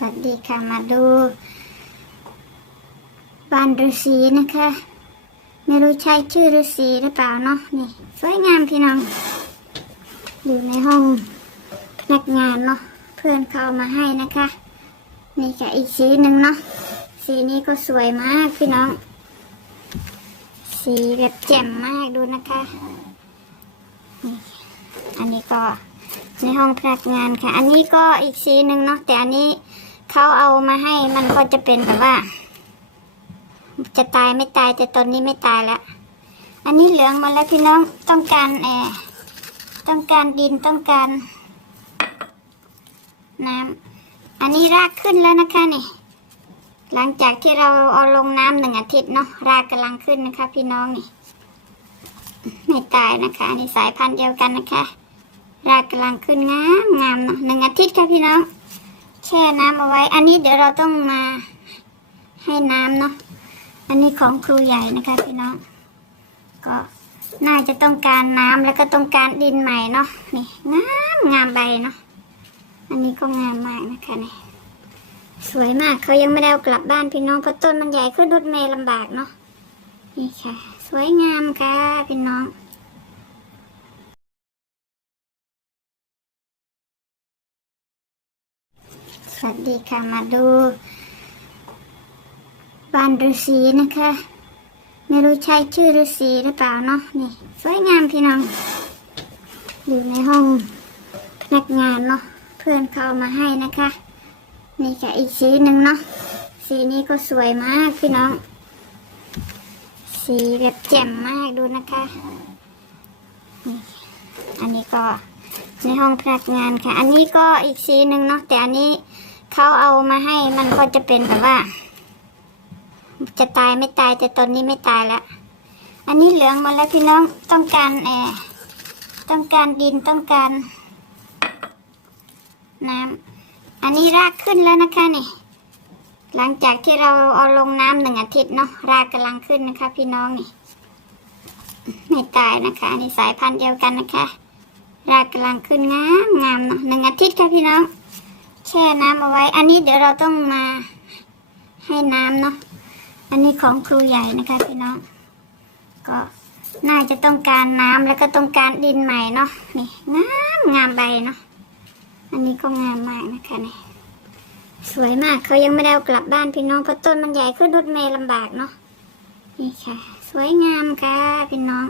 สวัสดีค่ะมาดูบานฤาษีนะคะ ไม่รู้ใช่ชื่อฤาษีหรือเปล่าเนาะนี่ สวยงามพี่น้อง อยู่ในห้องพนักงานเนาะเพื่อนเขาเอามาให้นะคะ นี่ค่ะอีกสีหนึ่งเนาะสีนี้ก็สวยมากพี่น้อง สีแบบแจ่มมากดูนะคะนี่อันนี้ก็ในห้องพนักงานค่ะ อันนี้ก็อีกสีหนึ่งเนาะแต่อันนี้ เขาเอามาให้มันก็จะเป็นแบบว่า จะตายไม่ตายแต่ตอนนี้ไม่ตายแล้ว อันนี้เหลืองมาแล้วพี่น้องต้องการแอร์ต้องการดินต้องการ น้ำอันนี้รากขึ้นแล้วนะคะนี่ หลังจากที่เราเอาลงน้ำหนึ่งอาทิตย์เนาะรากกำลังขึ้นนะคะ พี่น้องนี่ไม่ตายนะคะอันนี้สายพันธุ์เดียวกันนะคะ รากกำลังขึ้นงามงามเนาะหนึ่งอาทิตย์ค่ะพี่น้อง แช่น้ำเอาไว้ อันนี้เดี๋ยวเราต้องมาให้น้ำเนาะ อันนี้ของครูใหญ่นะคะพี่น้อง ก็น่าจะต้องการน้ำแล้วก็ต้องการดินใหม่เนาะ นี่งามงามใบเนาะ อันนี้ก็งามมากนะคะนี่สวยมากเขายังไม่ได้เอากลับบ้านพี่น้องเพราะต้นมันใหญ่ขึ้นรถเมล์ลำบากเนาะ นี่ค่ะ สวยงามค่ะพี่น้อง สวัสดีค่ะมาดูบานฤาษีนะคะ ไม่รู้ใช่ชื่อฤาษีหรือเปล่าเนาะนี่สวยงามพี่น้อง อยู่ในห้องพนักงานเนาะเพื่อนเขาเอามาให้นะคะ นี่ค่ะอีกสีหนึ่งเนาะสีนี้ก็สวยมากพี่น้อง สีแบบแจ่มมากดูนะคะนี่อันนี้ก็ในห้องพนักงานค่ะ อันนี้ก็อีกสีหนึ่งเนาะแต่อันนี้ เขาเอามาให้มันก็จะเป็นแบบว่า จะตายไม่ตายแต่ตอนนี้ไม่ตายล้วอันนี้เหลืองมาแล้วพี่น้องต้องการแอร์ต้องการดินต้องการ น้ำอันนี้รากขึ้นแล้วนะคะนี่ หลังจากที่เราเอาลงน้ำหนึ่งอาทิตย์เนาะรากกำลังขึ้นนะคะ พี่น้องนี่ไม่ตายนะคะอันนี้สายพันธุ์เดียวกันนะคะ รากกำลังขึ้นงามงามเนาะหนึ่งอาทิตย์ค่ะพี่น้อง แช่น้ำเอาไว้ อันนี้เดี๋ยวเราต้องมาให้น้ำเนาะ อันนี้ของครูใหญ่นะคะพี่น้อง ก็น่าจะต้องการน้ำแล้วก็ต้องการดินใหม่เนาะ นี่งามงามใบเนาะ อันนี้ก็งามมากนะคะนี่สวยมากเขายังไม่ได้เอากลับบ้านพี่น้องเพราะต้นมันใหญ่ขึ้นรถเมล์ลำบากเนาะ นี่ค่ะ สวยงามค่ะพี่น้อง